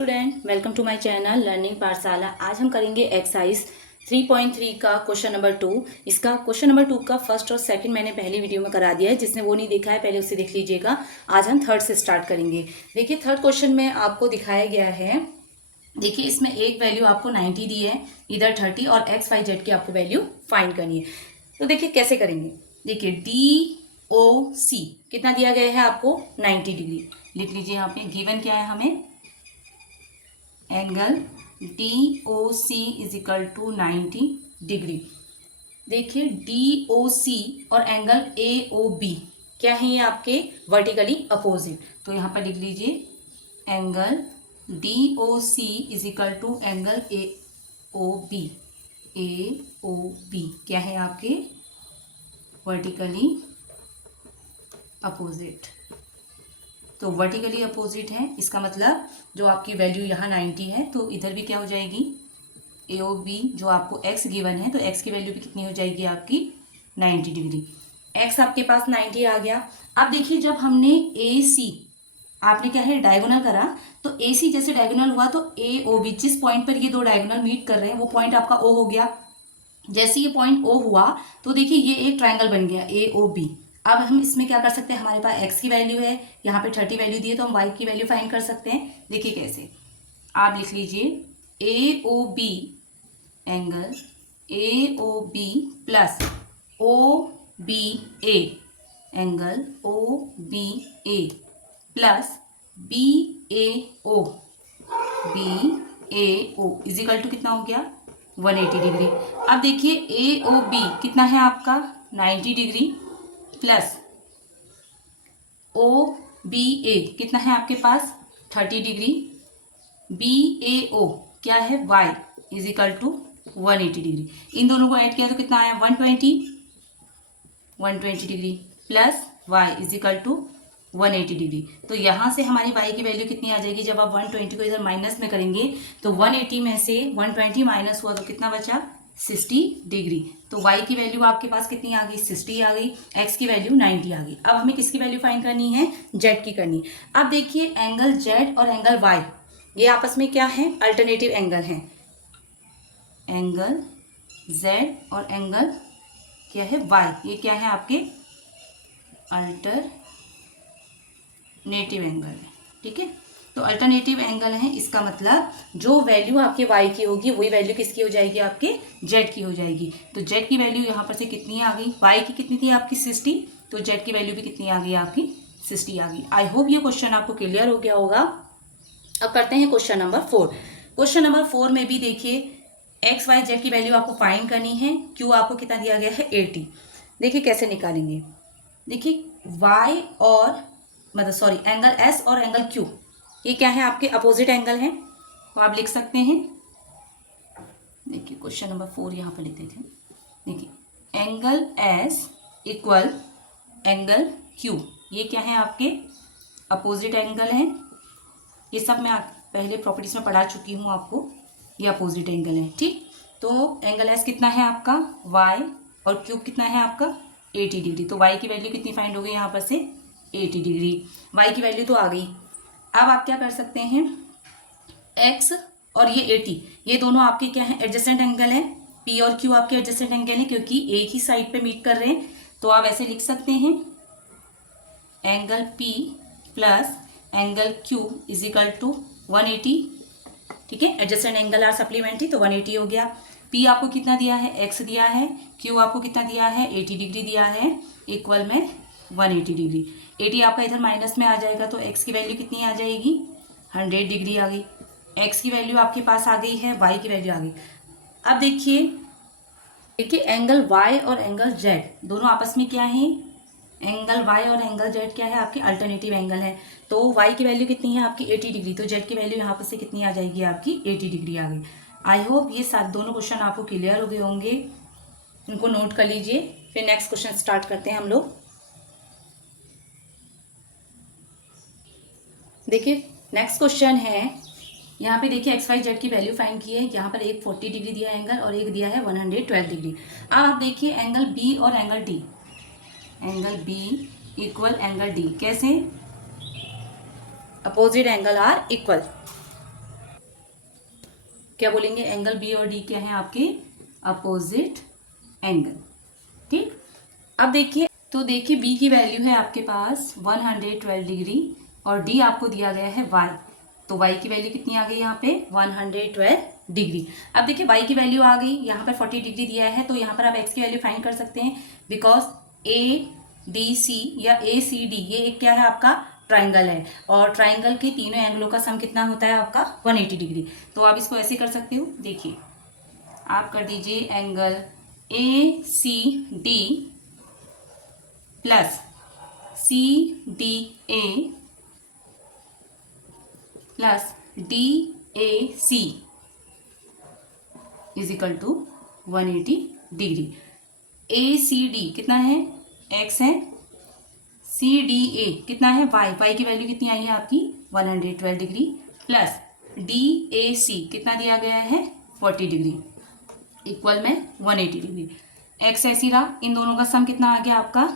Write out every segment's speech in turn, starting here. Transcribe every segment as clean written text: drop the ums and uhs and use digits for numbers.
Student welcome to my channel learning Pathshala. आज हम करेंगे एक्सरसाइज 3.3 का क्वेश्चन नंबर 2। इसका क्वेश्चन नंबर 2 का फर्स्ट और सेकंड मैंने पहली वीडियो में करा दिया है, जिसने वो नहीं देखा है पहले उसे देख लीजिएगा। आज हम थर्ड से स्टार्ट करेंगे। देखिए थर्ड क्वेश्चन में आपको दिखाया गया है, देखिए इसमें एक वैल्यू आपको 90 दी है, इधर 30 और एक्स वाई जेड की आपको वैल्यू फाइंड करनी है। तो देखिए कैसे करेंगे। देखिए DOC कितना दिया गया है आपको 90 डिग्री। लिख लीजिए यहाँ पे गिवन क्या है हमें, angle DOC is equal to 90 degree. देखिए DOC और एंगल AOB क्या है, ये आपके वर्टिकली अपोजिट। तो यहाँ पर लिख लीजिए angle DOC is equal to angle AOB। AOB क्या है आपके वर्टिकली अपोजिट। तो वर्टिकली अपोजिट है, इसका मतलब जो आपकी वैल्यू यहाँ 90 है तो इधर भी क्या हो जाएगी AOB। जो आपको x गिवन है तो x की वैल्यू भी कितनी हो जाएगी आपकी 90 डिग्री। x आपके पास 90 आ गया। अब देखिए जब हमने AC आपने क्या है डायगोनल करा, तो AC जैसे डायगोनल हुआ तो AOB जिस पॉइंट पर ये दो डायगोनल मीट कर रहे हैं वो पॉइंट आपका O हो गया। जैसे ये पॉइंट O हुआ तो देखिए ये एक ट्रायंगल बन गया AOB। अब हम इसमें क्या कर सकते हैं, हमारे पास x की वैल्यू है, यहाँ पे 30 वैल्यू दी है तो हम y की वैल्यू फाइंड कर सकते हैं। देखिए कैसे, आप लिख लीजिए AOB angle AOB plus OBA angle OBA plus BAO is equal to कितना हो गया 180 डिग्री। अब देखिए AOB कितना है आपका 90 डिग्री प्लस OBA कितना है आपके पास 30 डिग्री, BAO क्या है y is equal to 180 degree. इन दोनों को ऐड किया तो कितना आया 120 degree plus y is equal to 180 degree. तो यहाँ से हमारी y की वैल्यू कितनी आ जाएगी, जब आप 120 को इधर माइनस में करेंगे तो 180 में से 120 माइनस हुआ तो कितना बचा 60 डिग्री। तो y की वैल्यू आपके पास कितनी आ गई 60 आ गई, x की वैल्यू 90 आ गई। अब हमें किसकी वैल्यू फाइंड करनी है, z की करनी। अब देखिए एंगल z और एंगल y ये आपस में क्या है अल्टरनेटिव एंगल हैं। एंगल z और एंगल क्या है y, ये क्या है आपके अल्टरनेटिव एंगल है। ठीक है, तो अल्टरनेटिव एंगल है, इसका मतलब जो वैल्यू आपके y की होगी वही वैल्यू किसकी हो जाएगी आपके z की हो जाएगी। तो z की वैल्यू यहाँ पर से कितनी आ गई, y की कितनी थी आपकी 60, तो z की वैल्यू भी कितनी आ गई आपकी 60 आ गई। आई होप ये क्वेश्चन आपको क्लियर हो गया होगा। अब करते हैं क्वेश्चन नंबर 4। क्वेश्चन नंबर 4 में भी देखिए एक्स वाई जेड की वैल्यू आपको फाइंड करनी है। क्यू आपको कितना दिया गया है 80। देखिए कैसे निकालेंगे। देखिए y और एंगल S और एंगल Q ये क्या है आपके अपोजिट एंगल हैं, तो आप लिख सकते हैं। देखिए क्वेश्चन नंबर 4 यहाँ पर लिख देते हैं। देखिए angle S equal angle Q ये क्या है आपके अपोजिट एंगल हैं। ये सब मैं पहले प्रॉपर्टीज में पढ़ा चुकी हूँ आपको, ये अपोजिट एंगल है। ठीक, तो एंगल S कितना है आपका y और Q कितना है आपका 80 डिग्री। तो y की वैल्यू कितनी फाइंड हो गई यहाँ पर से 80 डिग्री। y की वैल्यू तो आ गई। अब आप क्या कर सकते हैं, x और ये 80 ये दोनों आपके क्या हैं एडजेसेंट एंगल हैं। p और q आपके एडजेसेंट एंगल हैं क्योंकि एक ही साइड पे मीट कर रहे हैं। तो आप ऐसे लिख सकते हैं angle p plus angle q is equal to 180। ठीक है, एडजेसेंट एंगल आर सप्लीमेंट्री, तो 180 हो गया। p आपको कितना दिया है x दिया है, q आपको कितना दिया है 80 डिग्री दिया है, इक्वल में 180 डिग्री। 80 आपका इधर माइनस में आ जाएगा तो x की वैल्यू कितनी आ जाएगी 100 डिग्री आ गई। x की वैल्यू आपके पास आ गई है, y की वैल्यू आ गई। अब देखिए एंगल y और एंगल z दोनों आपस में क्या है, एंगल y और एंगल z क्या है आपके अल्टरनेटिव एंगल है। तो y की वैल्यू कितनी है आपकी 80 डिग्री, तो z की वैल्यू यहाँ पर से कितनी आ जाएगी आपकी 80 डिग्री आ गई। आई होप ये दोनों क्वेश्चन आपको क्लियर हो गए होंगे, इनको नोट कर लीजिए। फिर नेक्स्ट क्वेश्चन स्टार्ट करते हैं हम लोग। देखिए नेक्स्ट क्वेश्चन है, यहाँ पे देखिए एक्स वाई जेड की वैल्यू फाइंड की है। यहाँ पर एक 40 डिग्री दिया है एंगल और एक दिया है 112 डिग्री। अब आप देखिए एंगल बी और angle D, angle B equal angle D कैसे, अपोजिट एंगल आर इक्वल। क्या बोलेंगे, एंगल बी और डी क्या है आपके अपोजिट एंगल। ठीक, अब देखिए, तो देखिए बी की वैल्यू है आपके पास 112 डिग्री और डी आपको दिया गया है वाई, तो वाई की वैल्यू कितनी आ गई यहाँ पे 112 डिग्री। अब देखिए वाई की वैल्यू आ गई, यहाँ पर 40 डिग्री दिया है, तो यहाँ पर आप एक्स की वैल्यू फाइंड कर सकते हैं, बिकॉज ए डी सी या ए सी डी ये एक क्या है आपका ट्राइंगल है, और ट्राइंगल के तीनों एंगलों का सम कितना होता है आपका 180 डिग्री। तो आप इसको ऐसे कर सकते हो, देखिए आप कर दीजिए angle A C D plus C D A plus D A C is equal to 180 degree. A C D कितना है, एक्स है, सी डी ए कितना है वाई, वाई की वैल्यू कितनी आई है आपकी 112 डिग्री प्लस डी ए सी कितना दिया गया है 40 डिग्री इक्वल में 180 डिग्री। एक्स ऐसी रहा, इन दोनों का सम कितना आ गया आपका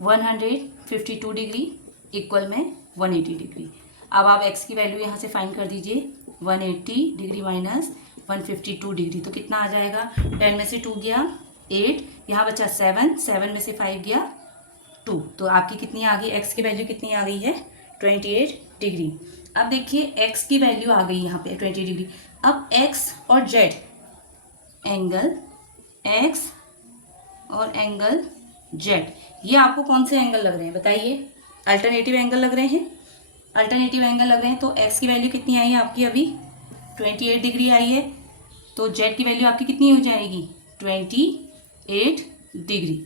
152 डिग्री इक्वल में 180 डिग्री। अब आप x की वैल्यू यहाँ से फाइंड कर दीजिए, 180 डिग्री माइनस 152 डिग्री, तो कितना आ जाएगा, 10 में से 2 गया 8, यहाँ बचा 7, 7 में से 5 गया 2, तो आपकी कितनी आ गई, x की वैल्यू कितनी आ गई है 28 डिग्री। अब देखिए x की वैल्यू आ गई यहाँ पे 20 डिग्री। अब x और z, एंगल x और एंगल z, ये आपको कौन से एंगल लग रहे हैं बताइए, अल्टरनेटिव एंगल लग रहे हैं, अल्टरनेटिव एंगल लग रहे हैं। तो x की वैल्यू कितनी आई है आपकी अभी 28 डिग्री आई है, तो z की वैल्यू आपकी कितनी हो जाएगी 28 डिग्री।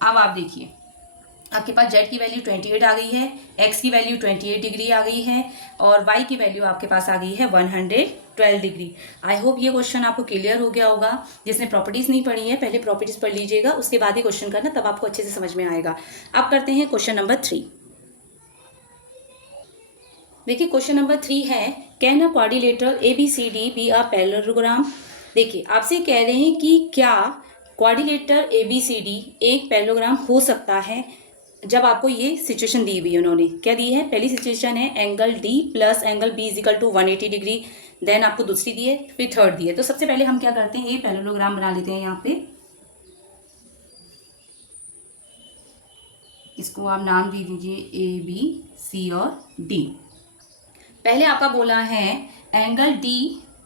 अब आप देखिए आपके पास z की वैल्यू 28 आ गई है, x की वैल्यू 28 डिग्री आ गई है और y की वैल्यू आपके पास आ गई है 112 डिग्री। आई होप ये क्वेश्चन आपको क्लियर हो गया होगा। जिसने प्रॉपर्टीज नहीं पढ़ी है पहले प्रॉपर्टीज पढ़ लीजिएगा, उसके बाद ही क्वेश्चन करना, तब आपको अच्छे से समझ में आएगा। अब करते हैं क्वेश्चन नंबर 3। देखिए क्वेश्चन नंबर 3 है, can a quadrilateral ABCD be a parallelogram. देखिए आपसे कह रहे हैं कि क्या क्वाड्रिलेटरल ABCD एक पैरेललोग्राम हो सकता है। जब आपको ये सिचुएशन दी हुई है, उन्होंने क्या दी है, पहली सिचुएशन है angle D plus angle B is equal to 180 degree, then आपको दूसरी दी है, फिर थर्ड दी है। तो सबसे पहले हम क्या करते हैं, ये पैरेललोग्राम बना लेते हैं। यहाँ पे इसको आप नाम दे दीजिए A B C और D। पहले आपका बोला है angle D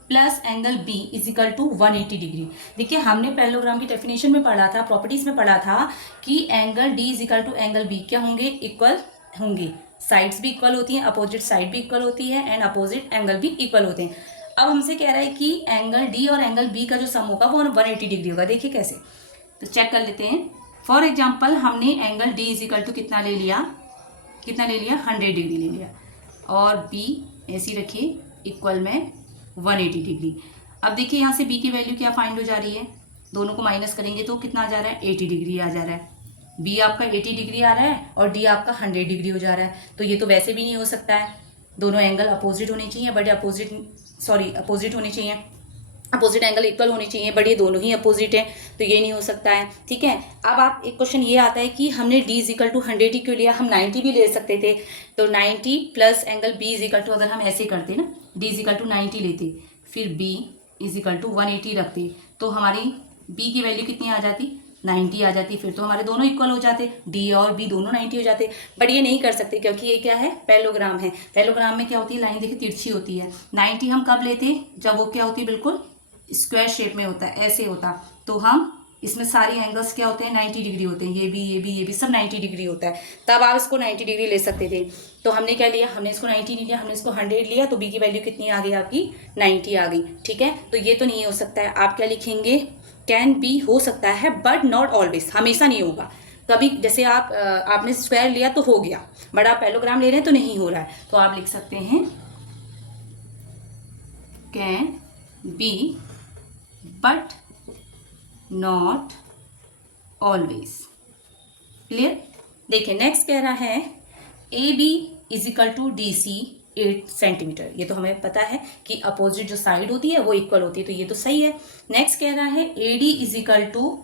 plus angle B is equal to 180 degree. देखिए हमने पैरेललोग्राम की डेफिनेशन में पढ़ा था, प्रॉपर्टीज में पढ़ा था कि angle D is equal to angle B क्या होंगे, इक्वल होंगे, साइड्स भी इक्वल होती हैं, अपोजिट साइड भी इक्वल होती है एंड अपोजिट एंगल भी इक्वल होते हैं। अब हमसे कह रहा है कि एंगल D और एंगल B का जो सम होगा वो 180 डिग्री होगा। देखिए कैसे, तो चेक कर लेते हैं। फॉर एग्जाम्पल हमने angle D is equal to कितना ले लिया, 100 डिग्री ले लिया और B ऐसी रखिए इक्वल में 180 डिग्री। अब देखिए यहाँ से B की वैल्यू क्या फाइंड हो जा रही है, दोनों को माइनस करेंगे तो कितना आ जा रहा है 80 डिग्री आ जा रहा है। B आपका 80 डिग्री आ रहा है और D आपका 100 डिग्री हो जा रहा है। तो ये तो वैसे भी नहीं हो सकता है, दोनों एंगल अपोजिट होने चाहिए, बट अपोजिट होने चाहिए, अपोजिट एंगल इक्वल होने चाहिए, बट ये दोनों ही अपोजिट है, तो ये नहीं हो सकता है। ठीक है, अब आप एक क्वेश्चन ये आता है कि हमने D इज इक्वल टू 100 क्यों लिया, हम 90 भी ले सकते थे। तो 90 plus angle B is equal to, अगर हम ऐसे करते ना, D इज इक्वल टू 90 लेते, फिर B इज इक्वल टू 180 रखते, तो हमारी B की वैल्यू कितनी आ जाती 90 आ जाती, फिर तो हमारे दोनों इक्वल हो जाते, D और B दोनों 90 हो जाते। बट ये नहीं कर सकते क्योंकि ये क्या है, पैरेललोग्राम है। पैरेललोग्राम में क्या होती है, लाइन देखिए तिरछी होती है। 90 हम कब लेते, जब वो क्या होती है, बिल्कुल स्क्वायर शेप में होता है, ऐसे होता, तो हम इसमें सारे एंगल्स क्या होते हैं 90 डिग्री होते हैं, ये भी सब 90 डिग्री होता है, तब आप इसको 90 डिग्री ले सकते थे। तो हमने क्या लिया, हमने इसको 90 नहीं लिया, हमने इसको 100 लिया, तो B की वैल्यू कितनी आ गई आपकी 90 आ गई। ठीक है, तो ये तो नहीं हो सकता है। आप क्या लिखेंगे, कैन बी हो सकता है बट नॉट ऑलवेज, हमेशा नहीं होगा। कभी जैसे आपने स्क्वायर लिया तो हो गया, बट आप पैरेललोग्राम ले रहे हैं तो नहीं हो रहा है, तो आप लिख सकते हैं can be but not always. Clear. देखिए नेक्स्ट कह रहा है A B is equal to D C 8 centimetre. ये तो हमें पता है कि अपोजिट जो साइड होती है वो इक्वल होती है, तो ये तो सही है। नेक्स्ट कह रहा है A D is equal to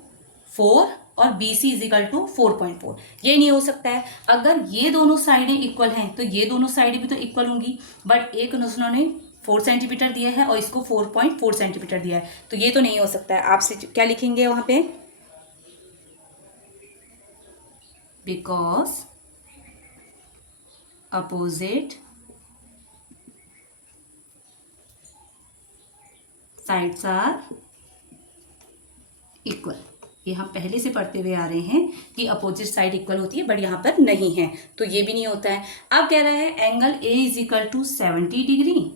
4 और B C is equal to 4.4। ये नहीं हो सकता है। अगर ये दोनों साइडें इक्वल हैं तो ये दोनों साइडें भी तो इक्वल होंगी, बट एक उन्होंने 4 सेंटीमीटर दिया है और इसको 4.4 सेंटीमीटर दिया है, तो ये तो नहीं हो सकता है। आपसे क्या लिखेंगे वहाँ पे, because opposite sides are equal. ये हम पहले से पढ़ते हुए आ रहे हैं कि अपोजिट साइड इक्वल होती है, बट यहाँ पर नहीं है, तो ये भी नहीं होता है। अब कह रहा है angle A is equal to 70 degree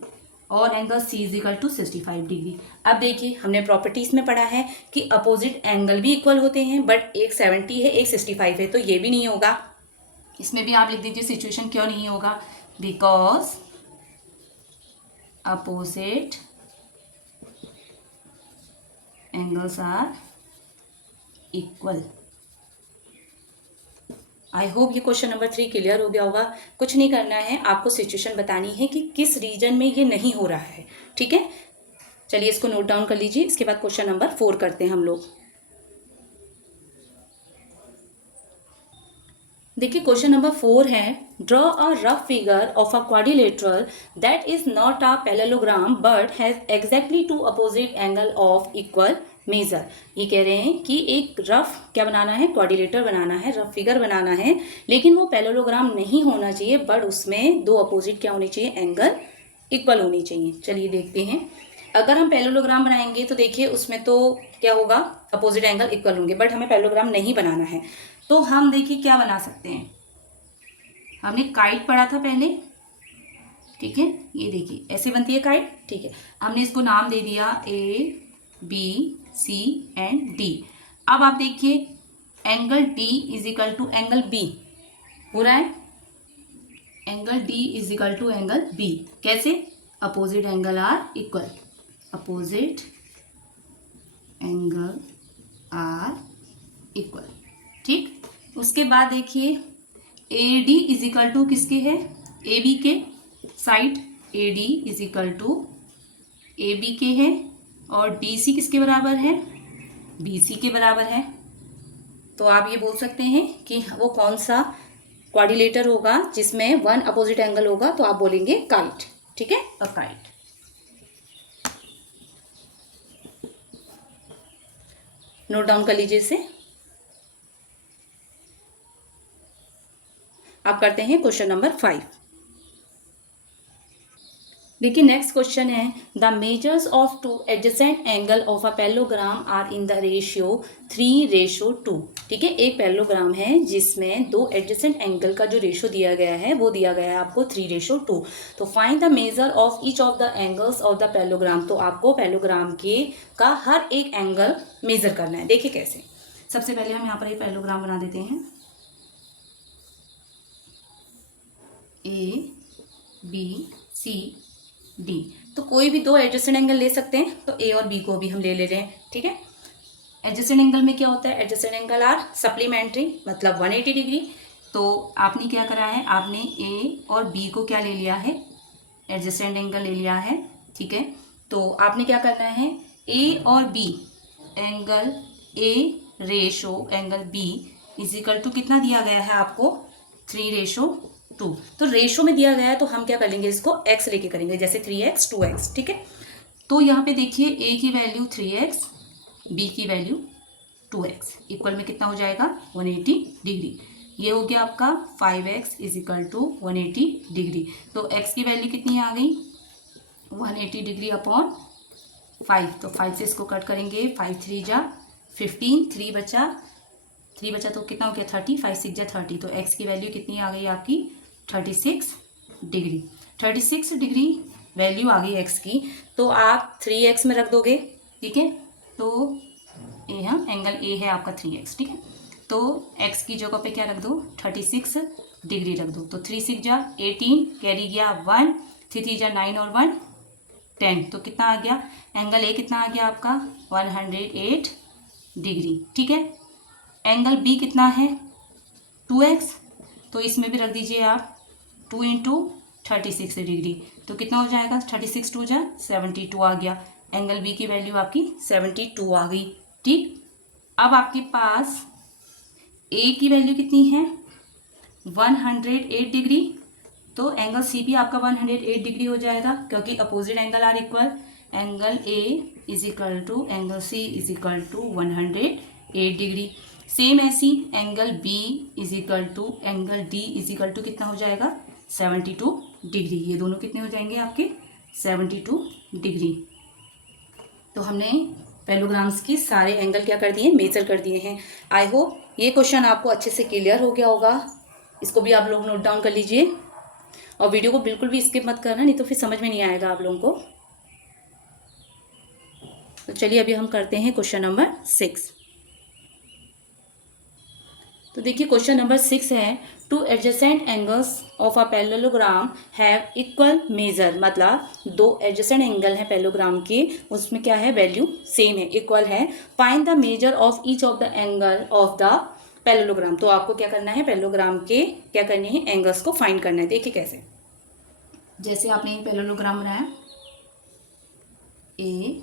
और angle C is equal to 65 degree. अब देखिए हमने प्रॉपर्टीज में पढ़ा है कि अपोजिट एंगल भी इक्वल होते हैं, बट एक 70 है एक 65 है, तो ये भी नहीं होगा। इसमें भी आप लिख दीजिए सिचुएशन क्यों नहीं होगा, because opposite angles are equal. I hope ये क्वेश्चन नंबर 3 क्लियर हो गया होगा। कुछ नहीं करना है, आपको सिचुएशन बतानी है कि किस रीजन में ये नहीं हो रहा है, ठीक है। चलिए इसको नोट डाउन कर लीजिए, इसके बाद क्वेश्चन नंबर 4 करते हैं हम लोग। देखिए क्वेश्चन नंबर 4 है, draw a rough figure of a quadrilateral that is not a parallelogram but has exactly two opposite angle of equal measure. ये कह रहे हैं कि एक रफ क्या बनाना है, क्वाड्रिलेटर बनाना है, रफ फिगर बनाना है, लेकिन वो पैरेललोग्राम नहीं होना चाहिए, बट उसमें दो अपोजिट क्या होनी चाहिए, एंगल इक्वल होनी चाहिए। चलिए देखते हैं, अगर हम पैरेललोग्राम बनाएंगे तो देखिए उसमें तो क्या होगा, अपोजिट एंगल इक्वल होंगे, बट हमें पैरेललोग्राम नहीं बनाना है, तो हम देखिए क्या बना सकते हैं। हमने काइट पढ़ा था पहले, ठीक है, ये देखिए ऐसे बनती है काइट, ठीक है। हमने इसको नाम दे दिया A B C and D. अब आप देखिए angle D is equal to angle B हो रहा है, angle D is equal to angle B. कैसे, opposite angle are equal, opposite angle are equal, ठीक। उसके बाद देखिए A D is equal to किसके है, ए बी के side, A D is equal to A B के है, और डी सी किसके बराबर है, बी सी के बराबर है। तो आप ये बोल सकते हैं कि वो कौन सा क्वाड्रिलेटर होगा जिसमें वन अपोजिट एंगल होगा, तो आप बोलेंगे काइट, ठीक है, अ काइट। नोट डाउन कर लीजिए इसे। आप करते हैं क्वेश्चन नंबर 5। देखिए नेक्स्ट क्वेश्चन है, the measures of two adjacent angle of a parallelogram are in the ratio 3:2। ठीक है, एक पैरेललोग्राम है जिसमें दो एडजेसेंट एंगल का जो रेशियो दिया गया है वो दिया गया है आपको 3:2। तो find the measure of each of the angles of the parallelogram. तो आपको पैरेललोग्राम के का हर एक एंगल मेजर करना है। देखिए कैसे, सबसे पहले हम यहाँ पर एक पैरेललोग्राम बना देते हैं, ए बी सी डी। तो कोई भी दो एडजेसेंट एंगल ले सकते हैं, तो ए और बी को भी हम ले रहे हैं। ठीक है, एडजेसेंट एंगल में क्या होता है, एडजेसेंट एंगल आर सप्लीमेंट्री, मतलब 180 डिग्री। तो आपने क्या करा है, आपने ए और बी को क्या ले लिया है, एडजेसेंट एंगल ले लिया है। ठीक है, तो आपने क्या करना है, ए और B angle A ratio angle B is equal to कितना दिया गया है आपको, 3:2। तो रेशो में दिया गया है तो हम क्या कर लेंगे, इसको x लेके करेंगे, जैसे 3x 2x। ठीक है, तो यहाँ पे देखिए a की वैल्यू 3x, b की वैल्यू 2x, इक्वल में कितना हो जाएगा 180 डिग्री। ये हो गया आपका 5x is equal to 180 degree. तो x की वैल्यू कितनी आ गई, 180 डिग्री अपॉन 5। तो 5 से इसको कट करेंगे, 5 3 जा 15, 3 बचा तो कितना हो गया 30, 5 6 जा 30। तो x की वैल्यू कितनी आ गई आपकी 36 डिग्री। 36 डिग्री वैल्यू आ गई x की, तो आप 3x में रख दोगे। ठीक है, तो ए हाँ एंगल ए है आपका 3x। ठीक है, तो x की जगह पे क्या रख दो, 36 डिग्री रख दो। तो 3 6 जा 18, कैरी गया 1, 3 3 जा 9 और 1 10। तो कितना आ गया, एंगल ए कितना आ गया आपका 108 डिग्री। ठीक है, एंगल बी कितना है 2x, तो इसमें भी रख दीजिए आप 2 × 36 डिग्री। तो कितना हो जाएगा, 36 2 जा 72 आ गया। एंगल बी की वैल्यू आपकी 72 आ गई। ठीक, अब आपके पास ए की वैल्यू कितनी है 108 डिग्री, तो एंगल सी भी आपका 108 डिग्री हो जाएगा, क्योंकि opposite angle are equal. Angle A is equal to angle C is equal to 108 degree. Same ऐसी angle B is equal to angle D is equal to कितना हो जाएगा, 72 डिग्री। ये दोनों कितने हो जाएंगे आपके, 72 डिग्री। तो हमने पैरेललोग्राम्स के सारे एंगल क्या कर दिए, मेजर कर दिए हैं। आई होप ये क्वेश्चन आपको अच्छे से क्लियर हो गया होगा। इसको भी आप लोग नोट डाउन कर लीजिए और वीडियो को बिल्कुल भी स्किप मत करना, नहीं तो फिर समझ में नहीं आएगा आप लोगों को। तो चलिए अभी हम करते हैं क्वेश्चन नंबर 6। तो देखिए क्वेश्चन नंबर 6 है, two adjacent angles of a parallelogram have equal major. मतलब दो एडजेसेंट एंगल हैं पैरेललोग्राम के, उसमें क्या है, वैल्यू सेम है, इक्वल है। Find the measure of each of the angle of the parallelogram. तो आपको क्या करना है, पैरेललोग्राम के क्या करने हैं, एंगल्स को फाइंड करना है। देखिए कैसे, जैसे आपने एक पैरेललोग्राम बनाया A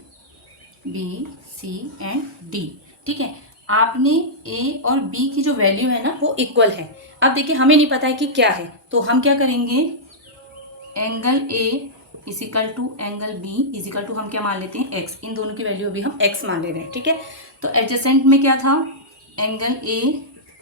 B C and D, ठीक है। आपने ए और बी की जो वैल्यू है ना वो इक्वल है। अब देखिए हमें नहीं पता है कि क्या है, तो हम क्या करेंगे, angle A is equal to angle B is equal to हम क्या मान लेते हैं, एक्स। इन दोनों की वैल्यू अभी हम एक्स मान ले रहे हैं, ठीक है। तो एडजेसेंट में क्या था, angle A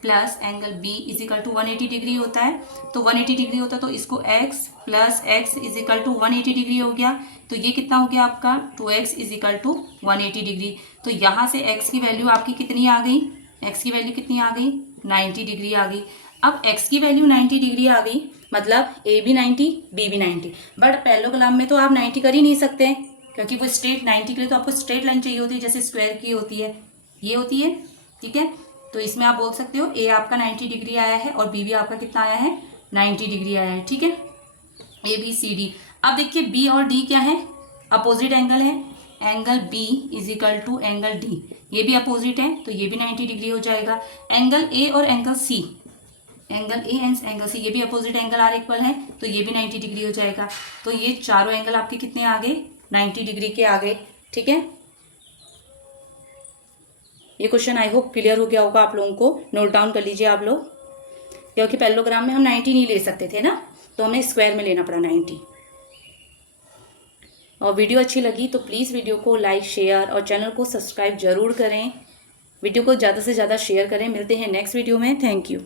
plus angle B is equal to 180 degree होता है। तो 180 डिग्री होता है तो इसको x plus X is equal to 180 degree हो गया। तो ये कितना हो गया आपका, 2x is equal to 180 degree. तो यहाँ से x की वैल्यू आपकी कितनी आ गई, x की वैल्यू कितनी आ गई, 90 डिग्री आ गई। अब x की वैल्यू 90 डिग्री आ गई, मतलब a भी 90 b भी 90। बट पैरेललोग्राम में तो आप 90 कर ही नहीं सकते, क्योंकि वो स्ट्रेट 90 के लिए तो आपको स्ट्रेट लाइन चाहिए होती है, जैसे स्क्वायर की होती है, ये होती है, ठीक है। तो इसमें आप बोल सकते हो ए आपका 90 डिग्री आया है और बी भी आपका कितना आया है, 90 डिग्री आया है, ठीक है। A B C D. अब देखिए बी और डी क्या है, अपोजिट एंगल है। Angle B is equal to angle D, ये भी अपोजिट है तो ये भी 90 डिग्री हो जाएगा। एंगल ए और angle C, angle A and angle C, ये भी अपोजिट एंगल आर इक्वल है तो ये भी 90 डिग्री हो जाएगा। तो ये चारों एंगल आपके कितने आ गए, 90 डिग्री के आ गए, ठीक है। ये क्वेश्चन आई होप क्लियर हो गया होगा आप लोगों को। नोट डाउन कर लीजिए आप लोग, क्योंकि पैरेललोग्राम में हम 90 नहीं ले सकते थे ना, तो हमें स्क्वायर में लेना पड़ा 90। और वीडियो अच्छी लगी तो प्लीज़ वीडियो को लाइक शेयर और चैनल को सब्सक्राइब जरूर करें। वीडियो को ज़्यादा से ज़्यादा शेयर करें। मिलते हैं नेक्स्ट वीडियो में। Thank you.